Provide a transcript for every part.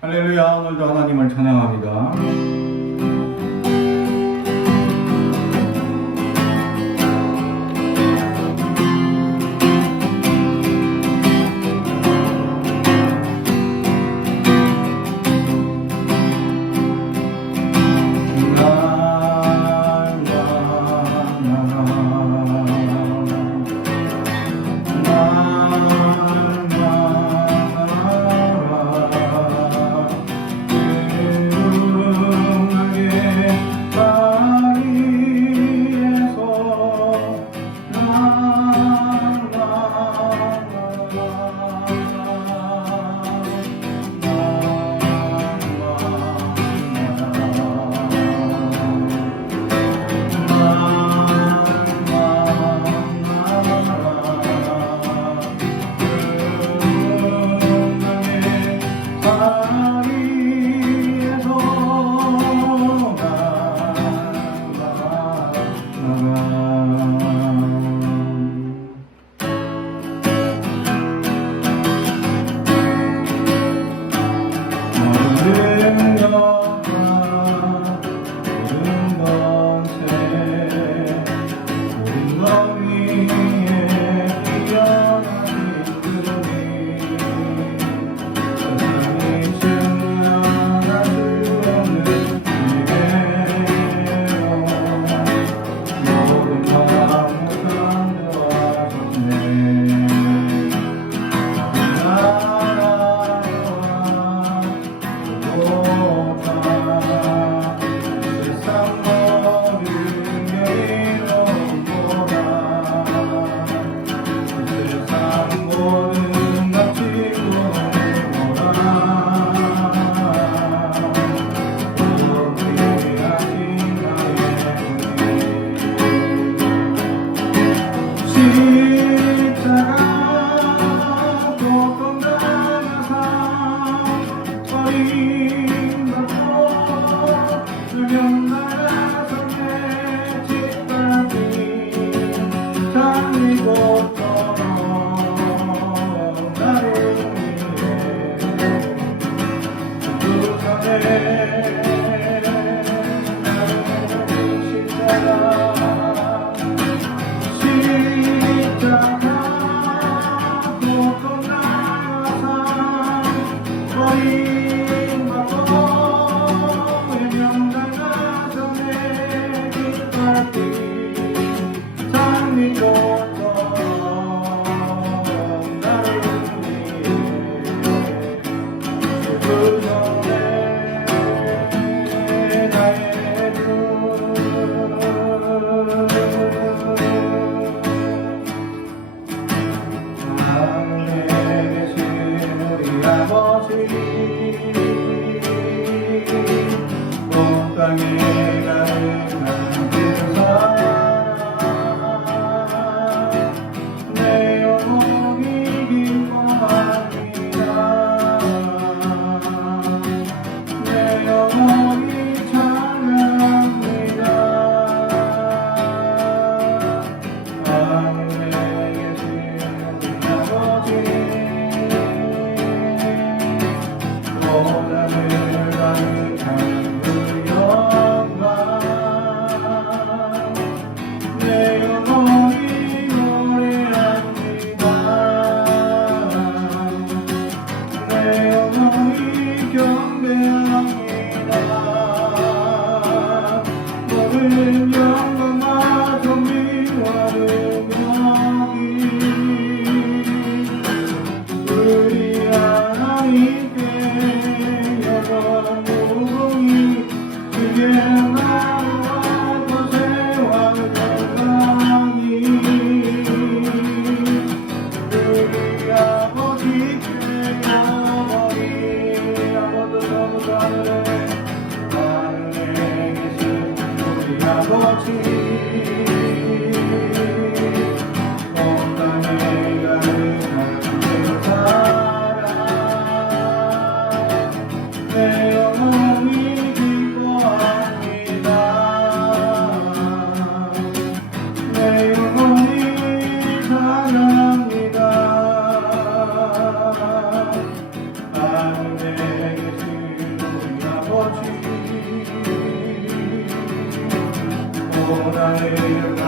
할렐루야. 오늘도 하나님을 찬양합니다.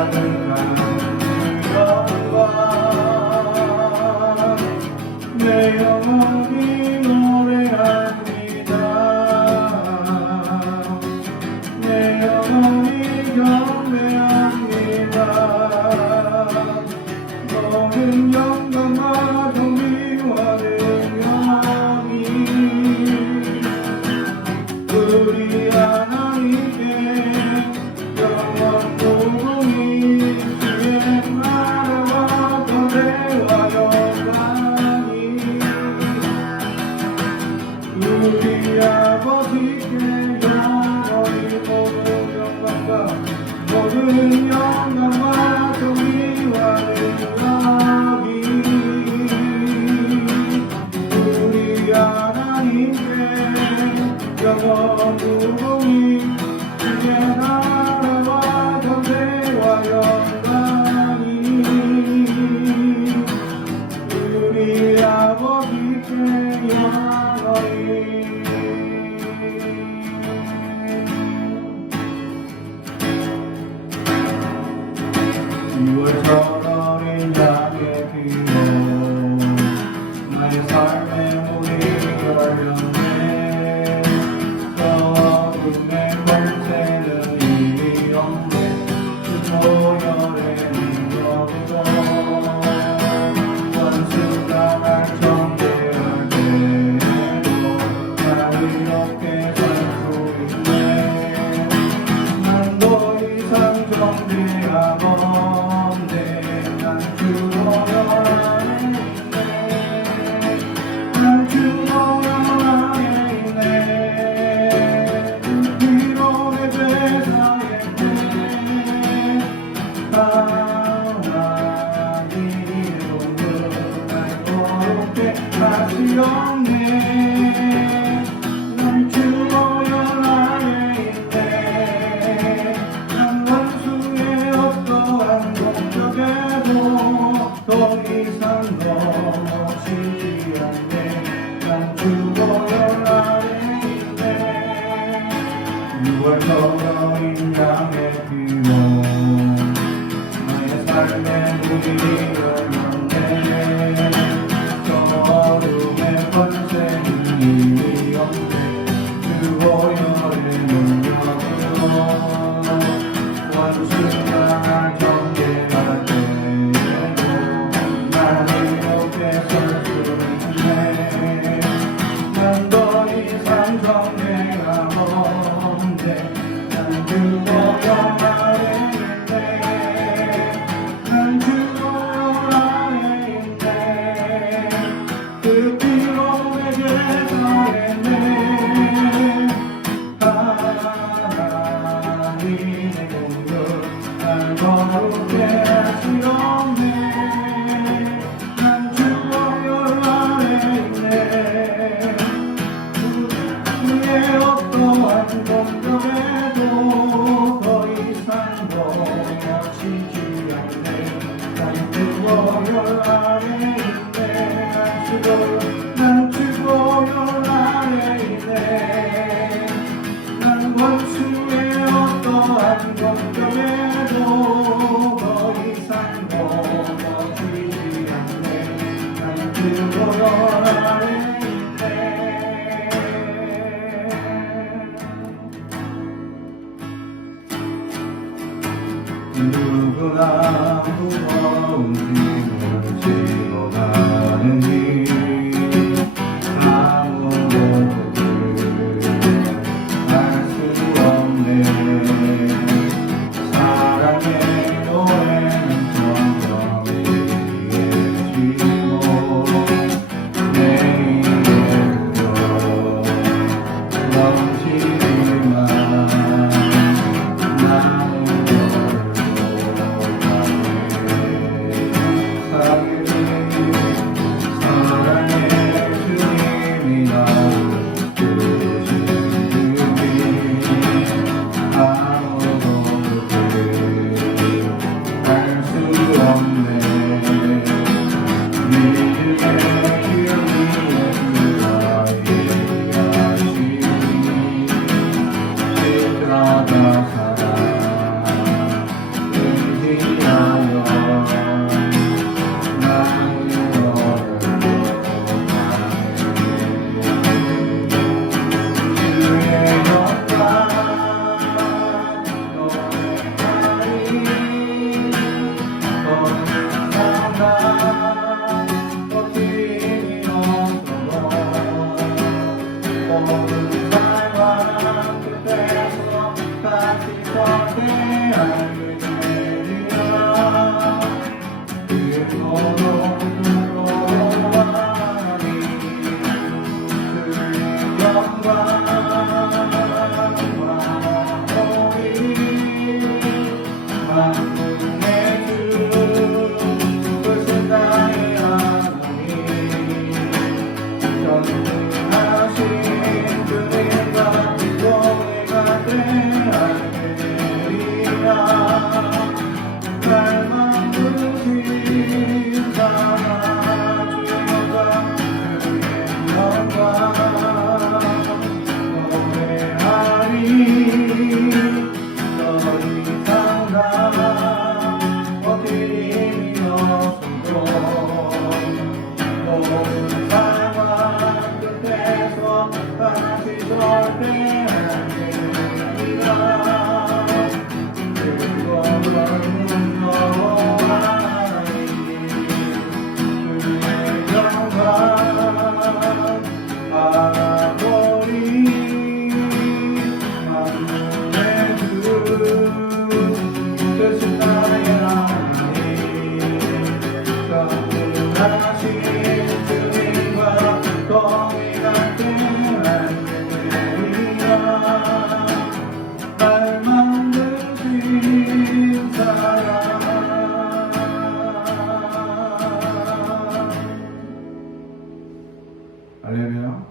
가득한 영광 내 영혼이 노래합니다. 내 영혼이 경배합니다. 모든 영광과 존귀와 능력이 우리 하나님께 영원 무궁히 주의 나라와 권세와 영광이 우리 아버지께 영원히 모든 영광과 모든 영광과 존귀와 능력이 우리 하나님께 영원 무궁히 주의 나라와 권세와 영광이 우리 아버지께 영원히 6월철 어린 양의 피로 나의 삶의 문이 열렸네. 저 어둠의 권세는 이미 없네. 그 보혈의 능력으로 원수가 날 정죄할 때에도 날 이렇게 살 수 있네. 난 더 이상 정죄하고 난 주보혈 안에 있네. 난 주보혈 안에 있네. 그 피로 내 죄 사했네. 하나님의 손으로 날 거룩게 하시었네. 난 주보혈 안에 있네. 난 원수의 어떠한 공격에도 더 이상 넘어지지 않네. 난 주보혈 안에 있네. 6월철 어린 양의 피로 나의 삶의 문이 열렸네. 저 어둠의 권세는 이미 없네. 그 보혈의 능력으로 원수가 날 정죄할 때에도 날 이롭게 설 수 있네. 난 더 이상 정죄가 없네. 난 주보혈 안에 있네. 난 주보혈 안에 있네. 그 피로 내 죄 사했네. 하나님의 공급 날 거룩게 하시었네. 난 주보혈 안에 있네. 그의 어떠한 공격에도 더 이상 넘어지지 않네. 난 주보혈 안에 있네. 난 주보혈 안에 있네. 난 원수의 어떠한 공격에도 더 이상 넘어지지 않네. 난 주보혈 안에 있네. 누구나 무거운 짐을 지고 가는 길 아무것도 알 수 없네. 사랑의 노래는 점점 위에 지고 내 할렐루야.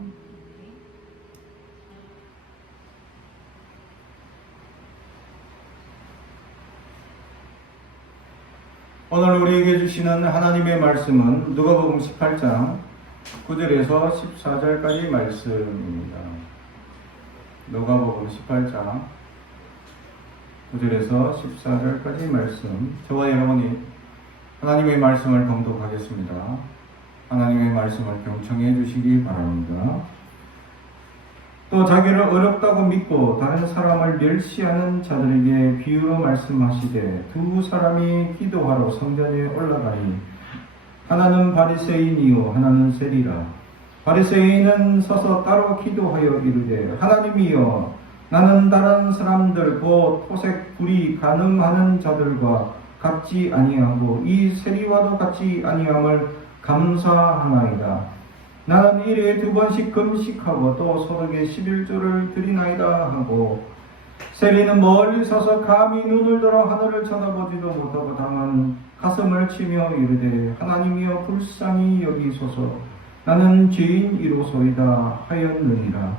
오늘 우리에게 주시는 하나님의 말씀은 누가복음 18장 9절에서 14절까지 말씀입니다. 누가복음 18장 9절에서 14절까지 말씀. 저와 여러분이 하나님의 말씀을 봉독하겠습니다. 하나님의 말씀을 경청해 주시기 바랍니다. 또 자기를 어렵다고 믿고 다른 사람을 멸시하는 자들에게 비유로 말씀하시되 두 사람이 기도하러 성전에 올라가니 하나는 바리새인이요 하나는 세리라. 바리새인은 서서 따로 기도하여 이르되 하나님이여 나는 다른 사람들 곧 토색 불이 간음하는 자들과 같지 아니하고 이 세리와도 같지 아니함을 감사하나이다. 나는 일에 2번씩 금식하고 또 소득의 11조를 드리나이다 하고 세리는 멀리 서서 감히 눈을 들어 하늘을 쳐다보지도 못하고 다만 가슴을 치며 이르되 하나님이여 불쌍히 여기소서 나는 죄인이로소이다 하였느니라.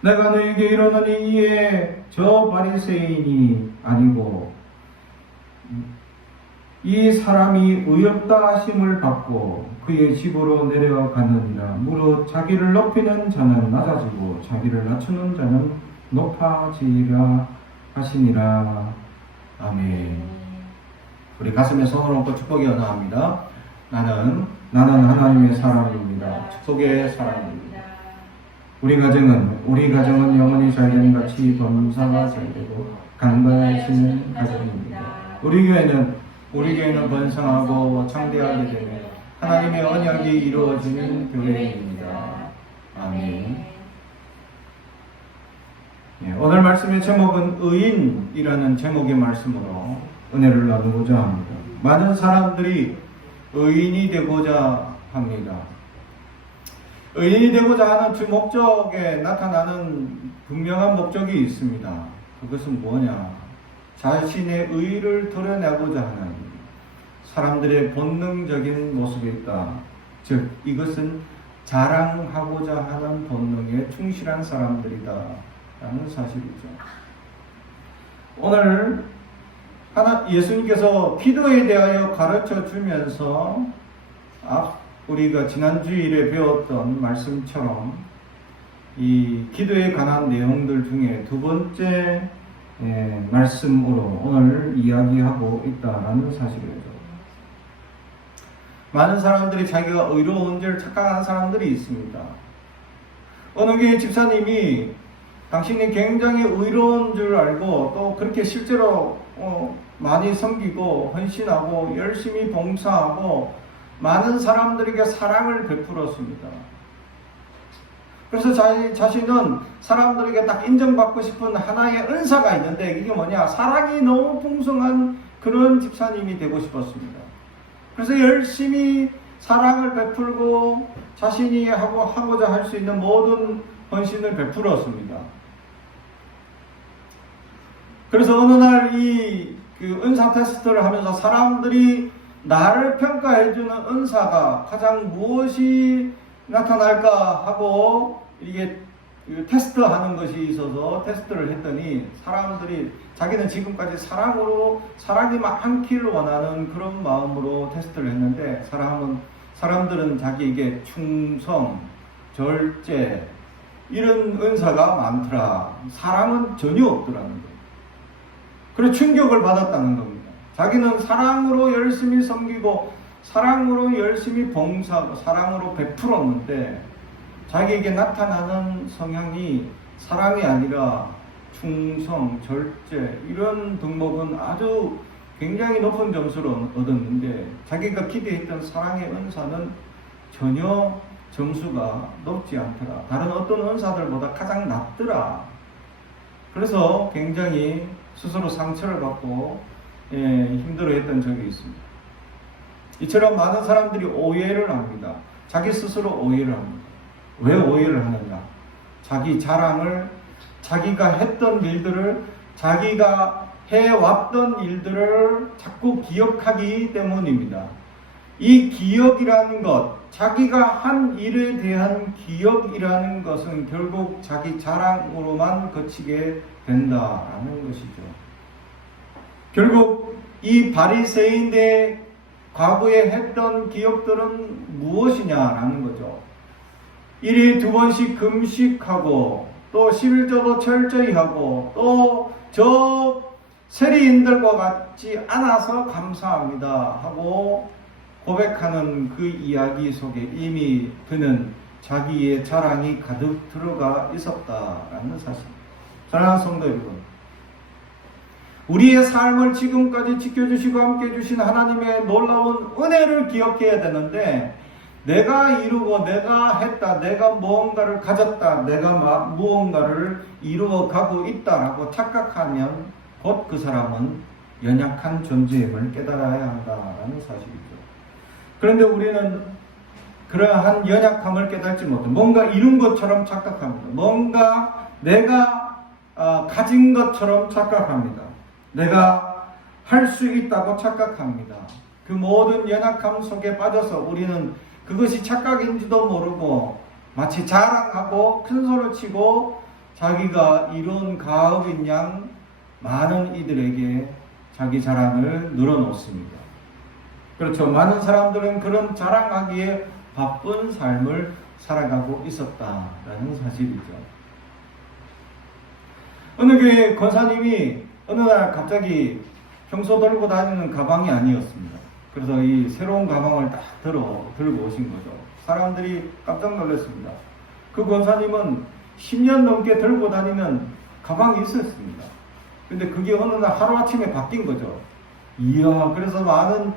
내가 너에게 이르노니 이에 저 바리새인이 아니고 이 사람이 의롭다 하심을 받고 그의 집으로 내려가느니라. 무릇 자기를 높이는 자는 낮아지고 자기를 낮추는 자는 높아지리라 하시니라. 아멘. 우리 가슴에 손을 얹고 축복의 언어합니다. 나는 하나님의 사람입니다. 축복의 사람입니다. 우리 가정은 영원히 잘되는 같이 범사가 잘되고 강건해지는 가정입니다. 우리 교회는 번성하고 창대하게 되며 하나님의 언약이 이루어지는 교회입니다. 아멘. 오늘 말씀의 제목은 의인이라는 제목의 말씀으로 은혜를 나누고자 합니다. 많은 사람들이 의인이 되고자 합니다. 의인이 되고자 하는 그 목적에 나타나는 분명한 목적이 있습니다. 그것은 뭐냐? 자신의 의의를 드러내고자 하는 사람들의 본능적인 모습이 있다. 즉 이것은 자랑하고자 하는 본능에 충실한 사람들이다 라는 사실이죠. 오늘 예수님께서 기도에 대하여 가르쳐 주면서 우리가 지난 주일에 배웠던 말씀처럼 이 기도에 관한 내용들 중에 두 번째 말씀으로 오늘 이야기하고 있다라는 사실이죠. 많은 사람들이 자기가 의로운 줄 착각하는 사람들이 있습니다. 어느 교회 집사님이 당신이 굉장히 의로운 줄 알고 또 그렇게 실제로 많이 섬기고 헌신하고 열심히 봉사하고 많은 사람들에게 사랑을 베풀었습니다. 그래서 자신은 사람들에게 딱 인정받고 싶은 하나의 은사가 있는데 이게 뭐냐? 사랑이 너무 풍성한 그런 집사님이 되고 싶었습니다. 그래서 열심히 사랑을 베풀고 자신이 하고자 할 수 있는 모든 헌신을 베풀었습니다. 그래서 어느 날 그 은사 테스트를 하면서 사람들이 나를 평가해주는 은사가 가장 무엇이 나타날까 하고 이게 테스트하는 것이 있어서 테스트를 했더니 사람들이 자기는 지금까지 사랑이 많기를 원하는 그런 마음으로 테스트를 했는데 사람들은 자기에게 충성, 절제 이런 은사가 많더라. 사랑은 전혀 없더라는 거예요. 그래서 충격을 받았다는 겁니다. 자기는 사랑으로 열심히 섬기고 사랑으로 열심히 봉사하고 사랑으로 베풀었는데 자기에게 나타나는 성향이 사랑이 아니라 충성, 절제 이런 덕목은 아주 굉장히 높은 점수를 얻었는데 자기가 기대했던 사랑의 은사는 전혀 점수가 높지 않더라. 다른 어떤 은사들보다 가장 낮더라. 그래서 굉장히 스스로 상처를 받고 힘들어했던 적이 있습니다. 이처럼 많은 사람들이 오해를 합니다. 자기 스스로 오해를 합니다. 왜 오해를 하느냐? 자기 자랑을, 자기가 했던 일들을, 자기가 해왔던 일들을 자꾸 기억하기 때문입니다. 이 기억이라는 것, 자기가 한 일에 대한 기억이라는 것은 결국 자기 자랑으로만 그치게 된다라는 것이죠. 결국 이 바리새인의 과거에 했던 기억들은 무엇이냐라는 거죠. 일일이 2번씩 금식하고 또 11조도 철저히 하고 또 저 세리인들과 같지 않아서 감사합니다 하고 고백하는 그 이야기 속에 이미 그는 자기의 자랑이 가득 들어가 있었다라는 사실. 사랑하는 성도 여러분, 우리의 삶을 지금까지 지켜주시고 함께 해주신 하나님의 놀라운 은혜를 기억해야 되는데, 내가 이루고 내가 했다, 내가 무언가를 가졌다, 내가 무언가를 이루어가고 있다라고 착각하면 곧 그 사람은 연약한 존재임을 깨달아야 한다라는 사실이죠. 그런데 우리는 그러한 연약함을 깨닫지 못해 뭔가 이룬 것처럼 착각합니다. 뭔가 내가 가진 것처럼 착각합니다. 내가 할 수 있다고 착각합니다. 그 모든 연약함 속에 빠져서 우리는 그것이 착각인지도 모르고 마치 자랑하고 큰 소리를 치고 자기가 이룬 가업인 양 많은 이들에게 자기 자랑을 늘어놓습니다. 그렇죠. 많은 사람들은 그런 자랑하기에 바쁜 삶을 살아가고 있었다라는 사실이죠. 어느 교회 권사님이 어느 날 갑자기 평소 들고 다니는 가방이 아니었습니다. 그래서 이 새로운 가방을 딱 들고 오신 거죠. 사람들이 깜짝 놀랐습니다. 그 권사님은 10년 넘게 들고 다니는 가방이 있었습니다. 근데 그게 어느 날 하루아침에 바뀐 거죠. 이야, 그래서 많은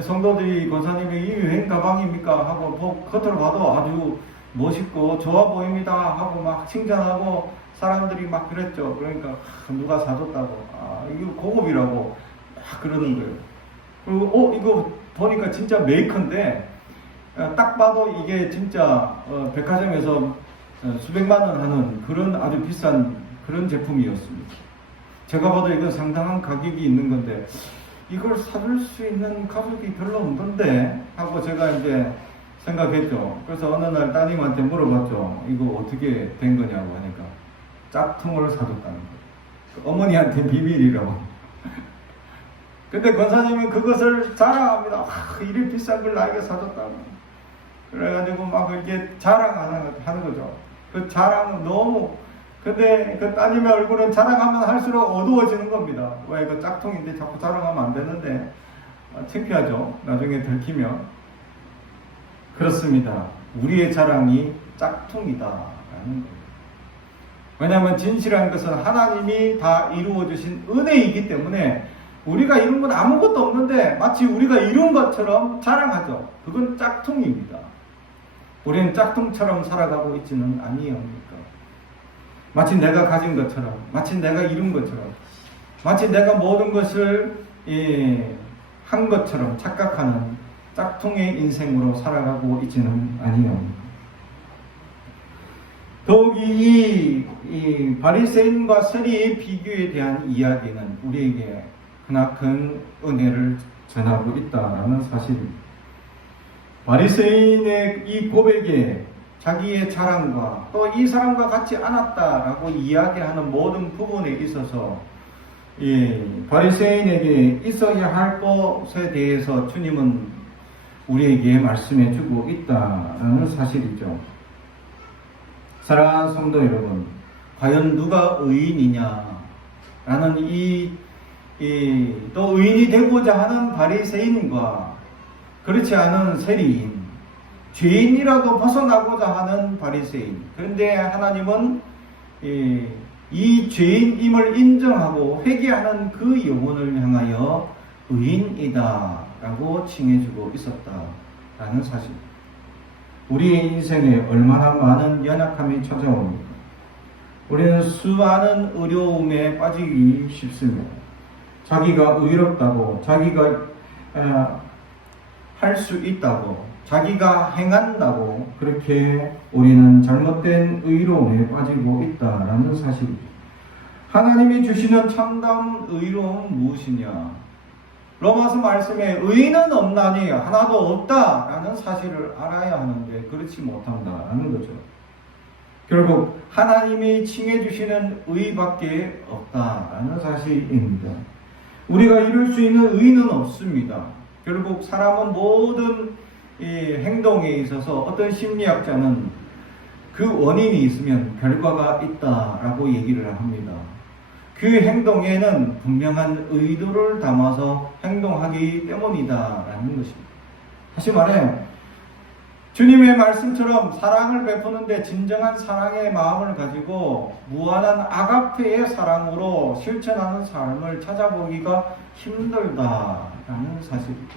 성도들이 권사님이 이 웬 가방입니까? 하고 겉으로 봐도 아주 멋있고 좋아 보입니다 하고 막 칭찬하고 사람들이 막 그랬죠. 그러니까 누가 사줬다고, 이거 고급이라고 막 그러는 거예요. 그리고 이거 보니까 진짜 메이커인데 딱 봐도 이게 진짜 백화점에서 수백만 원 하는 그런 아주 비싼 그런 제품이었습니다. 제가 봐도 이건 상당한 가격이 있는 건데 이걸 사줄 수 있는 가족이 별로 없던데 하고 제가 이제 생각했죠. 그래서 어느 날 따님한테 물어봤죠. 이거 어떻게 된 거냐고 하니까 짝퉁을 사줬다는 거예요. 어머니한테 비밀이라고. 근데 권사님은 그것을 자랑합니다. 이리 비싼 걸 나에게 사줬다고. 그래가지고 막 이렇게 자랑하는 거죠. 그 자랑은 너무, 근데 그 따님의 얼굴은 자랑하면 할수록 어두워지는 겁니다. 왜 그 짝퉁인데 자꾸 자랑하면 안 되는데, 창피하죠. 나중에 들키면. 그렇습니다. 우리의 자랑이 짝퉁이다라는 거예요. 왜냐하면 진실한 것은 하나님이 다 이루어주신 은혜이기 때문에 우리가 이룬 건 아무것도 없는데 마치 우리가 이룬 것처럼 자랑하죠. 그건 짝퉁입니다. 우리는 짝퉁처럼 살아가고 있지는 아니옵니까? 마치 내가 가진 것처럼, 마치 내가 이룬 것처럼, 마치 내가 모든 것을 한 것처럼 착각하는 짝퉁의 인생으로 살아가고 있지는 아니옵니까? 더욱이 이 바리새인과 세리의 비교에 대한 이야기는 우리에게 크나큰 은혜를 전하고 있다라는 사실입니다. 바리새인의 이 고백에 자기의 자랑과 또 이 사람과 같지 않았다라고 이야기하는 모든 부분에 있어서 바리새인에게 있어야 할 것에 대해서 주님은 우리에게 말씀해 주고 있다라는 사실이죠. 사랑하는 성도 여러분, 과연 누가 의인이냐라는 또 의인이 되고자 하는 바리새인과 그렇지 않은 세리인, 죄인이라도 벗어나고자 하는 바리새인. 그런데 하나님은 이 죄인임을 인정하고 회개하는 그 영혼을 향하여 의인이다라고 칭해주고 있었다라는 사실. 우리의 인생에 얼마나 많은 연약함이 찾아옵니까? 우리는 수많은 어려움에 빠지기 쉽습니다. 자기가 의롭다고, 자기가 할 수 있다고, 자기가 행한다고 그렇게 우리는 잘못된 의로움에 빠지고 있다라는 사실입니다. 하나님이 주시는 참다운 의로움은 무엇이냐? 로마서 말씀에 의인은 없나니 하나도 없다라는 사실을 알아야 하는데 그렇지 못한다라는 거죠. 결국 하나님이 칭해 주시는 의밖에 없다라는 사실입니다. 우리가 이룰 수 있는 의는 없습니다. 결국 사람은 모든 이 행동에 있어서 어떤 심리학자는 그 원인이 있으면 결과가 있다라고 얘기를 합니다. 그 행동에는 분명한 의도를 담아서 행동하기 때문이다라는 것입니다. 다시 말해 주님의 말씀처럼 사랑을 베푸는데 진정한 사랑의 마음을 가지고 무한한 아가페의 사랑으로 실천하는 삶을 찾아보기가 힘들다라는 사실입니다.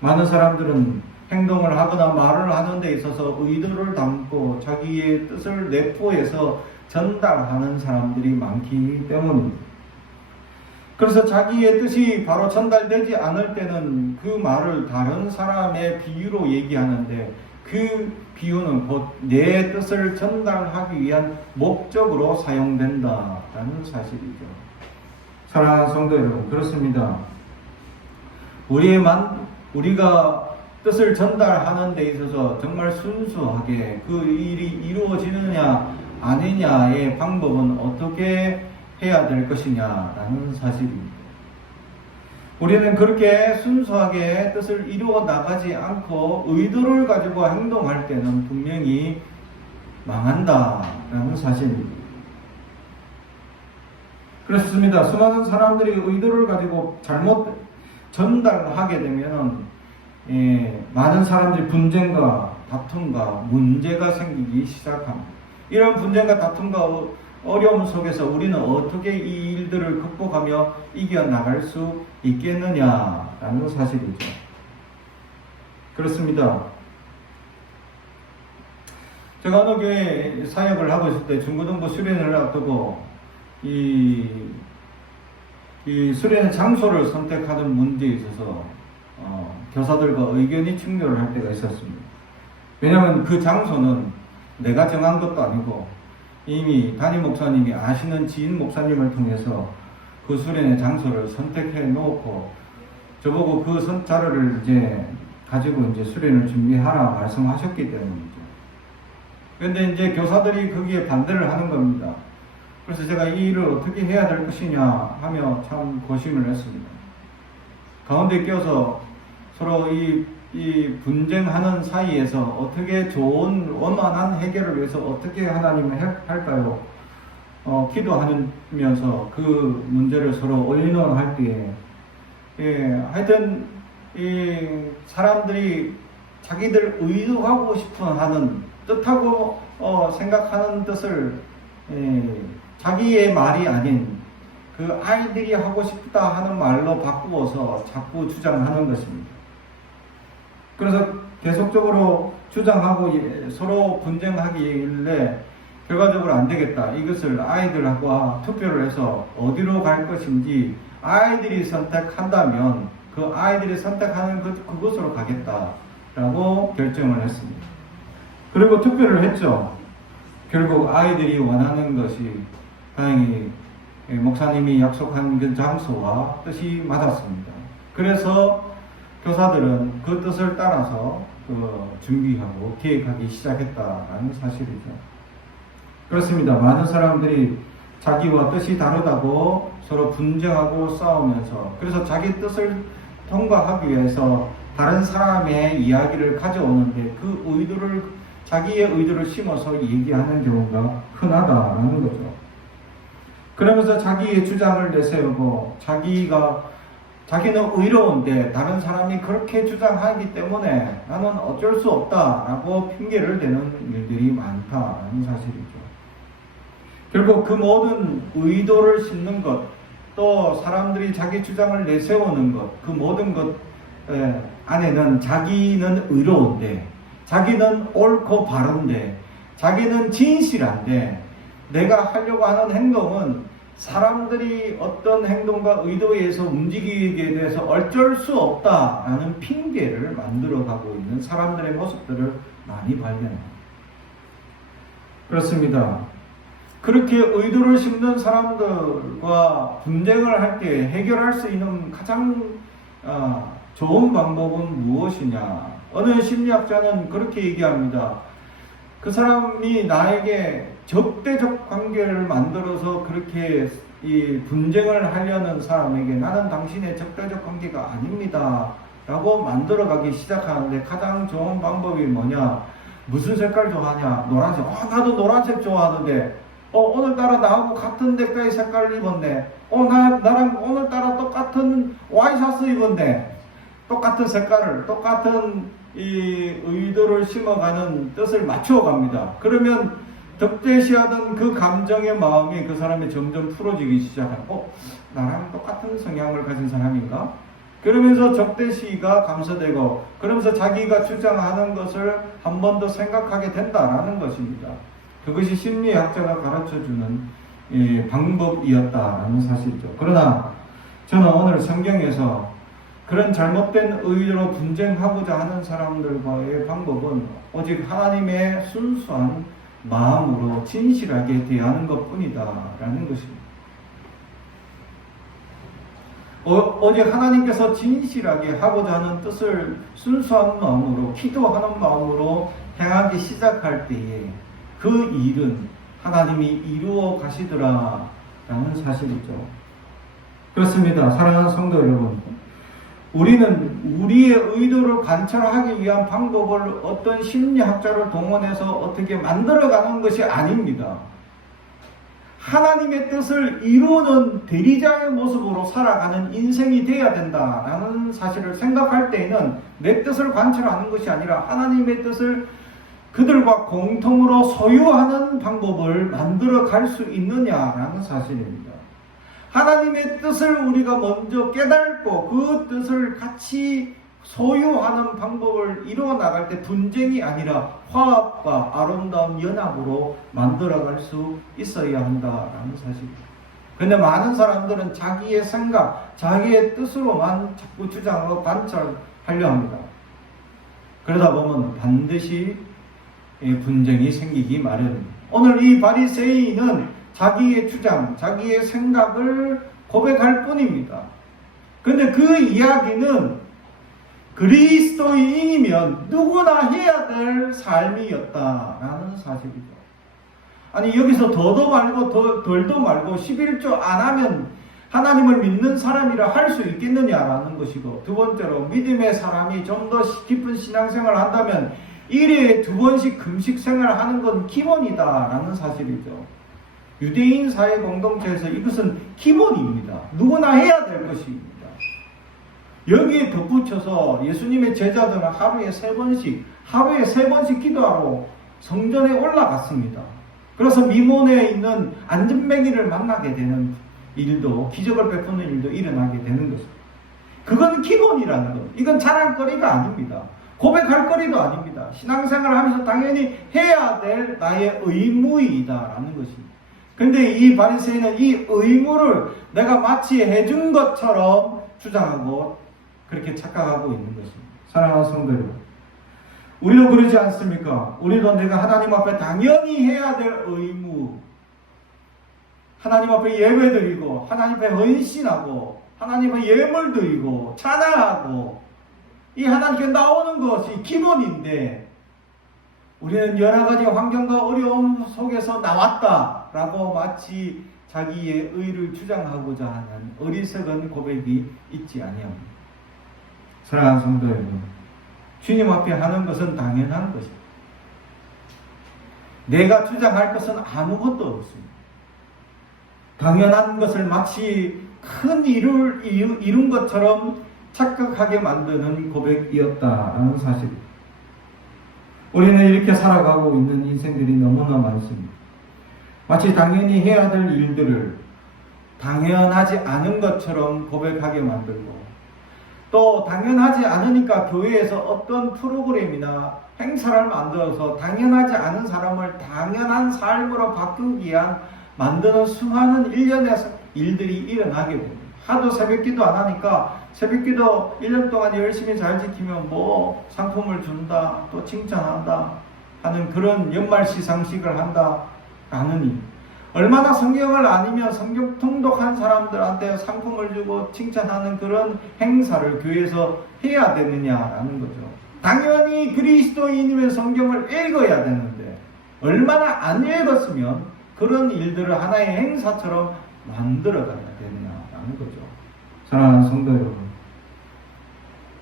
많은 사람들은 행동을 하거나 말을 하는 데 있어서 의도를 담고 자기의 뜻을 내포해서 전달하는 사람들이 많기 때문입니다. 그래서 자기의 뜻이 바로 전달되지 않을 때는 그 말을 다른 사람의 비유로 얘기하는데 그 비유는 곧 내 뜻을 전달하기 위한 목적으로 사용된다라는 사실이죠. 사랑하는 성도 여러분, 그렇습니다. 우리가 뜻을 전달하는 데 있어서 정말 순수하게 그 일이 이루어지느냐 아니냐의 방법은 어떻게 해야 될 것이냐라는 사실입니다. 우리는 그렇게 순수하게 뜻을 이루어 나가지 않고 의도를 가지고 행동할 때는 분명히 망한다라는 사실입니다. 그렇습니다. 수많은 사람들이 의도를 가지고 잘못 전달하게 되면 많은 사람들이 분쟁과 다툼과 문제가 생기기 시작합니다. 이런 분쟁과 다툼과 어려움 속에서 우리는 어떻게 이 일들을 극복하며 이겨나갈 수 있겠느냐라는 사실이죠. 그렇습니다. 제가 어느 교회 사역을 하고 있을 때 중고등부 수련회를 앞두고 이 수련회 장소를 선택하는 문제에 있어서 교사들과 의견이 충돌을 할 때가 있었습니다. 왜냐하면 그 장소는 내가 정한 것도 아니고 이미 담임 목사님이 아시는 지인 목사님을 통해서 그 수련회 장소를 선택해 놓고 저보고 그 자료를 이제 가지고 이제 수련을 준비하라 말씀하셨기 때문이죠. 그런데 이제 교사들이 거기에 반대를 하는 겁니다. 그래서 제가 이 일을 어떻게 해야 될 것이냐 하며 참 고심을 했습니다. 가운데 껴서 서로 이 분쟁하는 사이에서 어떻게 좋은 원만한 해결을 위해서 어떻게 하나님을 할까요? 기도하면서 그 문제를 서로 의논할 때에 하여튼 이 사람들이 자기들 의도하고 싶어 하는 뜻하고 생각하는 뜻을 자기의 말이 아닌 그 아이들이 하고 싶다 하는 말로 바꾸어서 자꾸 주장하는 것입니다. 그래서 계속적으로 주장하고 서로 분쟁하길래 결과적으로 안 되겠다. 이것을 아이들하고 투표를 해서 어디로 갈 것인지 아이들이 선택한다면 그 아이들이 선택하는 그곳으로 가겠다라고 결정을 했습니다. 그리고 투표를 했죠. 결국 아이들이 원하는 것이 다행히 목사님이 약속한 그 장소와 뜻이 맞았습니다. 그래서 교사들은 그 뜻을 따라서 준비하고 계획하기 시작했다라는 사실이죠. 그렇습니다. 많은 사람들이 자기와 뜻이 다르다고 서로 분쟁하고 싸우면서 그래서 자기 뜻을 통과하기 위해서 다른 사람의 이야기를 가져오는데 그 자기의 의도를 심어서 얘기하는 경우가 흔하다라는 거죠. 그러면서 자기의 주장을 내세우고 자기는 의로운데 다른 사람이 그렇게 주장하기 때문에 나는 어쩔 수 없다라고 핑계를 대는 일들이 많다는 사실이죠. 결국 그 모든 의도를 심는 것, 또 사람들이 자기 주장을 내세우는 것, 그 모든 것 안에는 자기는 의로운데, 자기는 옳고 바른데, 자기는 진실한데, 내가 하려고 하는 행동은 사람들이 어떤 행동과 의도에 의해서 움직이게 돼서 어쩔 수 없다라는 핑계를 만들어가고 있는 사람들의 모습들을 많이 발견합니다. 그렇습니다. 그렇게 의도를 심는 사람들과 분쟁을 할 때 해결할 수 있는 가장 좋은 방법은 무엇이냐? 어느 심리학자는 그렇게 얘기합니다. 그 사람이 나에게 적대적 관계를 만들어서 그렇게 이 분쟁을 하려는 사람에게 나는 당신의 적대적 관계가 아닙니다 라고 만들어가기 시작하는데 가장 좋은 방법이 뭐냐? 무슨 색깔 좋아하냐? 노란색. 나도 노란색 좋아하는데 오늘따라 나하고 같은 넥타이 색깔 입었네. 나랑 오늘따라 똑같은 와이셔츠 입었네. 똑같은 색깔을, 똑같은 이 의도를 심어가는 뜻을 맞추어 갑니다. 그러면 적대시하던 그 감정의 마음이 그 사람이 점점 풀어지기 시작하고, 나랑 똑같은 성향을 가진 사람인가? 그러면서 적대시가 감소되고, 그러면서 자기가 주장하는 것을 한 번 더 생각하게 된다라는 것입니다. 그것이 심리학자가 가르쳐주는 방법이었다라는 사실이죠. 그러나 저는 오늘 성경에서 그런 잘못된 의도로 분쟁하고자 하는 사람들과의 방법은 오직 하나님의 순수한 마음으로 진실하게 대하는 것뿐이다 라는 것입니다. 오직 하나님께서 진실하게 하고자 하는 뜻을 순수한 마음으로, 기도하는 마음으로 행하기 시작할 때에 그 일은 하나님이 이루어 가시더라 라는 사실이죠. 그렇습니다. 사랑하는 성도 여러분, 우리는 우리의 의도를 관철하기 위한 방법을 어떤 심리학자를 동원해서 어떻게 만들어가는 것이 아닙니다. 하나님의 뜻을 이루는 대리자의 모습으로 살아가는 인생이 되어야 된다라는 사실을 생각할 때에는 내 뜻을 관철하는 것이 아니라 하나님의 뜻을 그들과 공통으로 소유하는 방법을 만들어 갈 수 있느냐라는 사실입니다. 하나님의 뜻을 우리가 먼저 깨닫고 그 뜻을 같이 소유하는 방법을 이루어 나갈 때 분쟁이 아니라 화합과 아름다운 연합으로 만들어갈 수 있어야 한다라는 사실입니다. 그런데 많은 사람들은 자기의 생각, 자기의 뜻으로만 자꾸 주장하고 관철하려 합니다. 그러다 보면 반드시 분쟁이 생기기 마련입니다. 오늘 이 바리새인은 자기의 주장, 자기의 생각을 고백할 뿐입니다. 그런데 그 이야기는 그리스도인이면 누구나 해야 될 삶이었다라는 사실이죠. 아니 여기서 더도 말고 덜도 말고 11조 안 하면 하나님을 믿는 사람이라 할 수 있겠느냐라는 것이고, 두 번째로 믿음의 사람이 좀 더 깊은 신앙생활을 한다면 1회에 2번씩 금식 생활하는 건 기본이다라는 사실이죠. 유대인 사회 공동체에서 이것은 기본입니다. 누구나 해야 될 것입니다. 여기에 덧붙여서 예수님의 제자들은 하루에 3번씩 기도하러 성전에 올라갔습니다. 그래서 미몬에 있는 안전뱅이를 만나게 되는 일도, 기적을 베푸는 일도 일어나게 되는 것입니다. 그건 기본이라는 것. 이건 자랑거리가 아닙니다. 고백할 거리도 아닙니다. 신앙생활을 하면서 당연히 해야 될 나의 의무이다라는 것입니다. 근데 이 바리새인은 이 의무를 내가 마치 해준 것처럼 주장하고 그렇게 착각하고 있는 것입니다. 사랑하는 성도 여러분, 우리도 그러지 않습니까? 우리도 내가 하나님 앞에 당연히 해야 될 의무, 하나님 앞에 예배드리고 하나님 앞에 헌신하고 하나님 앞에 예물 드리고 찬양하고 이 하나님께 나오는 것이 기본인데, 우리는 여러 가지 환경과 어려움 속에서 나왔다라고 마치 자기의 의를 주장하고자 하는 어리석은 고백이 있지 아니합니다. 사랑하는 성도 여러분, 주님 앞에 하는 것은 당연한 것입니다. 내가 주장할 것은 아무것도 없습니다. 당연한 것을 마치 큰 일을 이룬 것처럼 착각하게 만드는 고백이었다라는 사실입니다. 우리는 이렇게 살아가고 있는 인생들이 너무나 많습니다. 마치 당연히 해야 될 일들을 당연하지 않은 것처럼 고백하게 만들고, 또 당연하지 않으니까 교회에서 어떤 프로그램이나 행사를 만들어서 당연하지 않은 사람을 당연한 삶으로 바꾸기 위한 만드는 수많은 일련의 일들이 일어나게 됩니다. 하도 새벽기도 안 하니까 새벽기도 1년 동안 열심히 잘 지키면 뭐 상품을 준다, 또 칭찬한다 하는 그런 연말 시상식을 한다 하느니, 얼마나 성경을 아니면 성경 통독한 사람들한테 상품을 주고 칭찬하는 그런 행사를 교회에서 해야 되느냐라는 거죠. 당연히 그리스도인이면 성경을 읽어야 되는데 얼마나 안 읽었으면 그런 일들을 하나의 행사처럼 만들어가야 되느냐라는 거죠. 사랑하는 성도 여러분,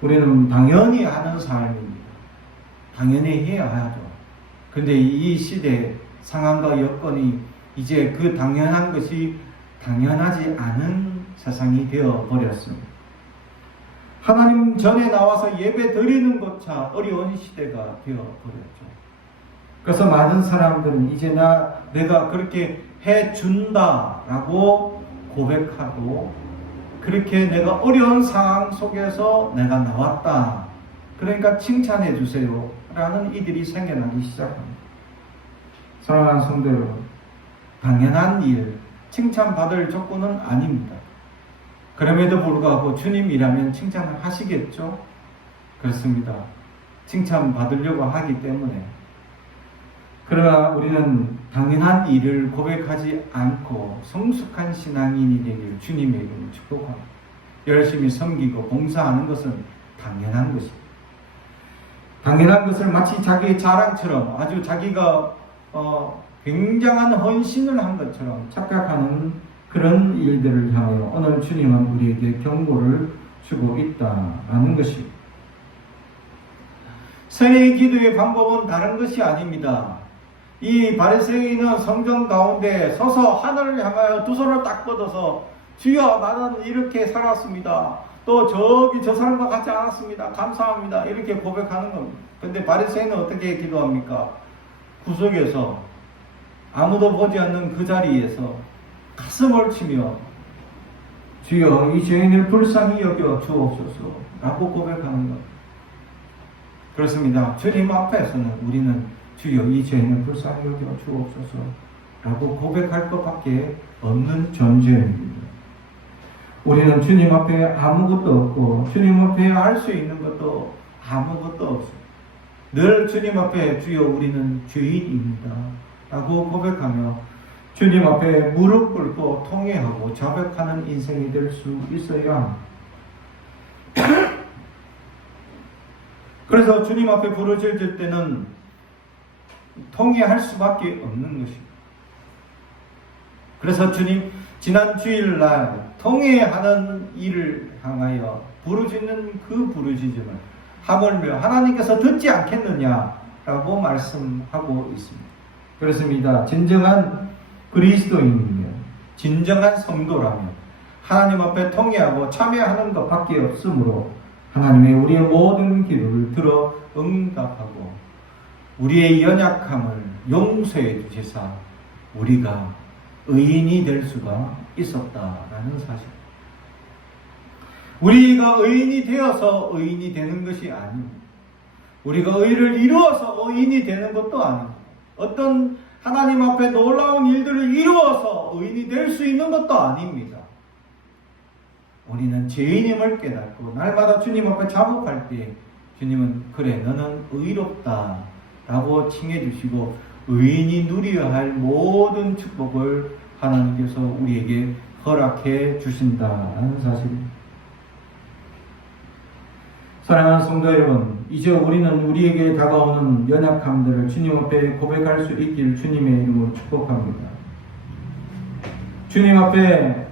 우리는 당연히 하는 삶입니다. 당연히 해야 하죠. 근데 이 시대 상황과 여건이 이제 그 당연한 것이 당연하지 않은 세상이 되어버렸습니다. 하나님 전에 나와서 예배 드리는 것차 어려운 시대가 되어버렸죠. 그래서 많은 사람들은 이제 내가 그렇게 해준다라고 고백하고 그렇게 내가 어려운 상황 속에서 내가 나왔다. 그러니까 칭찬해 주세요. 라는 이들이 생겨나기 시작합니다. 사랑하는 성도 여러분, 당연한 일, 칭찬받을 조건은 아닙니다. 그럼에도 불구하고 주님이라면 칭찬을 하시겠죠? 그렇습니다. 칭찬받으려고 하기 때문에. 그러나 우리는 당연한 일을 고백하지 않고 성숙한 신앙인이 되길 주님의 이름으로 축복합니다. 열심히 섬기고 봉사하는 것은 당연한 것입니다. 당연한 것을 마치 자기의 자랑처럼 아주 자기가 굉장한 헌신을 한 것처럼 착각하는 그런 일들을 향하여 오늘 주님은 우리에게 경고를 주고 있다라는 것입니다. 선의 기도의 방법은 다른 것이 아닙니다. 이 바리새인은 성전 가운데 서서 하늘을 향하여 두 손을 딱 뻗어서 주여 나는 이렇게 살았습니다. 또 저기 저 사람과 같지 않았습니다. 감사합니다. 이렇게 고백하는 겁니다. 근데 바리새인은 어떻게 기도합니까? 구석에서 아무도 보지 않는 그 자리에서 가슴을 치며 주여 이 죄인을 불쌍히 여겨 주옵소서 라고 고백하는 것. 그렇습니다. 주님 앞에서는 우리는 주여 이 죄인을 불쌍히 여겨 주옵소서 라고 고백할 것밖에 없는 존재입니다. 우리는 주님 앞에 아무것도 없고 주님 앞에 할 수 있는 것도 아무것도 없습니다. 늘 주님 앞에 주여 우리는 죄인입니다 라고 고백하며 주님 앞에 무릎 꿇고 통회하고 자백하는 인생이 될 수 있어야 합니다. 그래서 주님 앞에 부르짖을 때는 통회할 수밖에 없는 것입니다. 그래서 주님 지난 주일날 통회하는 일을 향하여 부르짖는 그 부르짖음을 하물며 하나님께서 듣지 않겠느냐라고 말씀하고 있습니다. 그렇습니다. 진정한 그리스도인이면 진정한 성도라면 하나님 앞에 통회하고 참여하는 것밖에 없으므로 하나님의 우리의 모든 기도를 들어 응답하고 우리의 연약함을 용서해 주시사 우리가 의인이 될 수가 있었다라는 사실. 우리가 의인이 되어서 의인이 되는 것이 아닙니다. 우리가 의를 이루어서 의인이 되는 것도 아닙니다. 어떤 하나님 앞에 놀라운 일들을 이루어서 의인이 될 수 있는 것도 아닙니다. 우리는 죄인임을 깨닫고 날마다 주님 앞에 자복할 때 주님은 그래 너는 의롭다 라고 칭해 주시고 의인이 누려야 할 모든 축복을 하나님께서 우리에게 허락해 주신다는 사실입니다. 사랑하는 성도 여러분, 이제 우리는 우리에게 다가오는 연약함들을 주님 앞에 고백할 수 있길 주님의 이름으로 축복합니다. 주님 앞에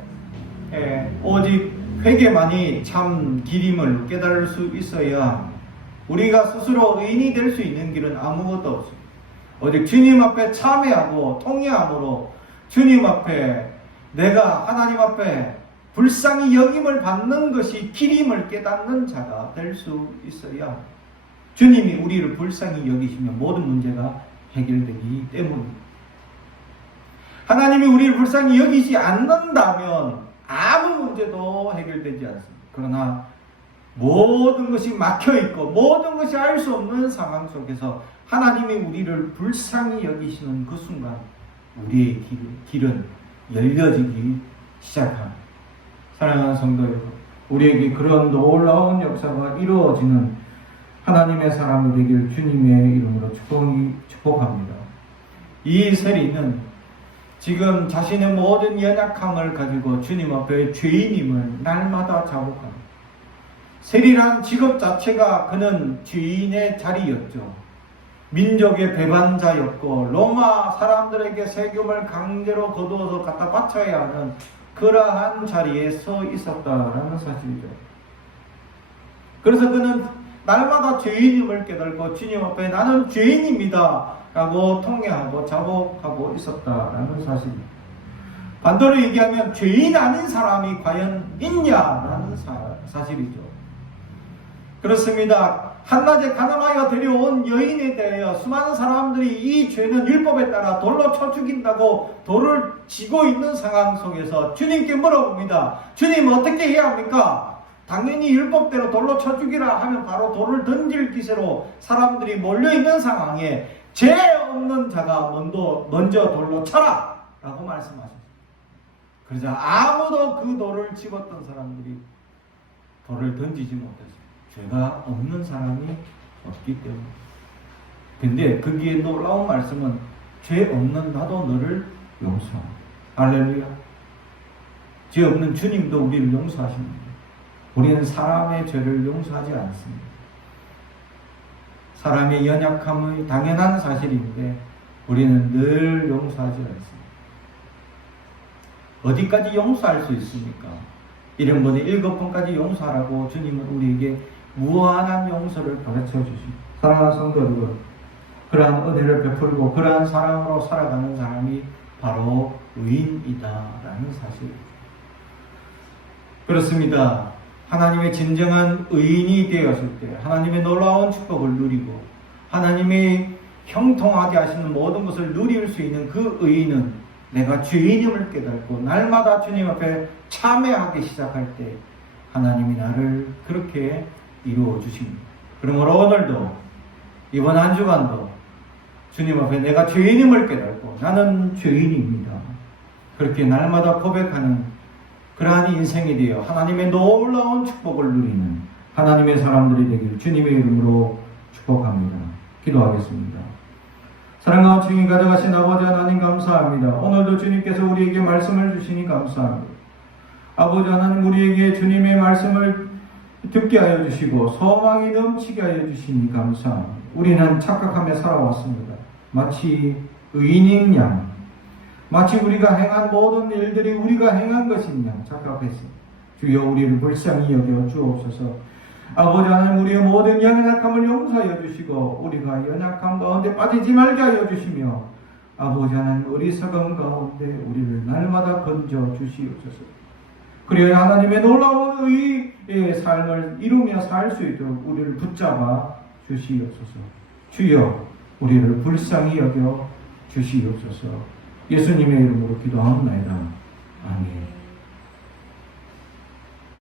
오직 회개만이 참 길임을 깨달을 수 있어야 우리가 스스로 의인이 될 수 있는 길은 아무것도 없습니다. 오직 주님 앞에 참회하고 통회함으로 주님 앞에 내가 하나님 앞에 불쌍히 여김을 받는 것이 길임을 깨닫는 자가 될 수 있어야 주님이 우리를 불쌍히 여기시면 모든 문제가 해결되기 때문입니다. 하나님이 우리를 불쌍히 여기지 않는다면 아무 문제도 해결되지 않습니다. 그러나 모든 것이 막혀있고 모든 것이 알 수 없는 상황 속에서 하나님이 우리를 불쌍히 여기시는 그 순간 우리의 길은 열려지기 시작합니다. 사랑하는 성도 여러분, 우리에게 그런 놀라운 역사가 이루어지는 하나님의 사람이 되길 주님의 이름으로 축복합니다. 이 세리는 지금 자신의 모든 연약함을 가지고 주님 앞에 죄인임을 날마다 자복합니다. 세리란 직업 자체가 그는 죄인의 자리였죠. 민족의 배반자였고 로마 사람들에게 세금을 강제로 거두어서 갖다 바쳐야 하는 그러한 자리에 서 있었다라는 사실이죠. 그래서 그는 날마다 죄인임을 깨달고 주님 앞에 나는 죄인입니다 라고 통회하고 자복하고 있었다라는 사실입니다. 반대로 얘기하면 죄인 아닌 사람이 과연 있냐라는 사실이죠. 그렇습니다. 한낮에 가늠하여 데려온 여인에 대하여 수많은 사람들이 이 죄는 율법에 따라 돌로 쳐 죽인다고 돌을 쥐고 있는 상황 속에서 주님께 물어봅니다. 주님 어떻게 해야 합니까? 당연히 율법대로 돌로 쳐 죽이라 하면 바로 돌을 던질 기세로 사람들이 몰려있는 상황에 죄 없는 자가 먼저 돌로 쳐라 라고 말씀하셨습니다. 그러자 아무도 그 돌을 집었던 사람들이 돌을 던지지 못했습니다. 죄가 없는 사람이 없기 때문에. 근데 거기에 놀라운 말씀은 죄 없는 나도 너를 용서한다. 할렐루야. 죄 없는 주님도 우리를 용서하십니다. 우리는 사람의 죄를 용서하지 않습니다. 사람의 연약함은 당연한 사실인데 우리는 늘 용서하지 않습니다. 어디까지 용서할 수 있습니까? 70번에 7번까지 용서하라고 주님은 우리에게 무한한 용서를 가르쳐 주십니다. 사랑하는 성도 여러분, 그러한 은혜를 베풀고 그러한 사랑으로 살아가는 사람이 바로 의인이다라는 사실입니다. 그렇습니다. 하나님의 진정한 의인이 되었을 때 하나님의 놀라운 축복을 누리고 하나님의 형통하게 하시는 모든 것을 누릴 수 있는 그 의인은 내가 죄인임을 깨닫고 날마다 주님 앞에 참회하기 시작할 때 하나님이 나를 그렇게 이루어 주십니다. 그러므로 오늘도 이번 한 주간도 주님 앞에 내가 죄인임을 깨닫고 나는 죄인입니다. 그렇게 날마다 고백하는 그러한 인생이 되어 하나님의 놀라운 축복을 누리는 하나님의 사람들이 되길 주님의 이름으로 축복합니다. 기도하겠습니다. 사랑하고 주님 가져가신 아버지 하나님 감사합니다. 오늘도 주님께서 우리에게 말씀을 주시니 감사합니다. 아버지 하나님 우리에게 주님의 말씀을 듣게 하여 주시고 소망이 넘치게 하여 주시니 감사합니다. 우리는 착각하며 살아왔습니다. 마치 의인인 양, 마치 우리가 행한 모든 일들이 우리가 행한 것인 양 착각했습니다. 주여 우리를 불쌍히 여겨 주옵소서. 아버지 하나님 우리의 모든 연약함을 용서하여 주시고 우리가 연약함 가운데 빠지지 말게 하여 주시며 아버지 하나님 어리석음 가운데 우리를 날마다 건져 주시옵소서. 그리하여 하나님의 놀라운 의의 삶을 이루며 살 수 있도록 우리를 붙잡아 주시옵소서. 주여 우리를 불쌍히 여겨 주시옵소서. 예수님의 이름으로 기도하옵나이다. 아멘.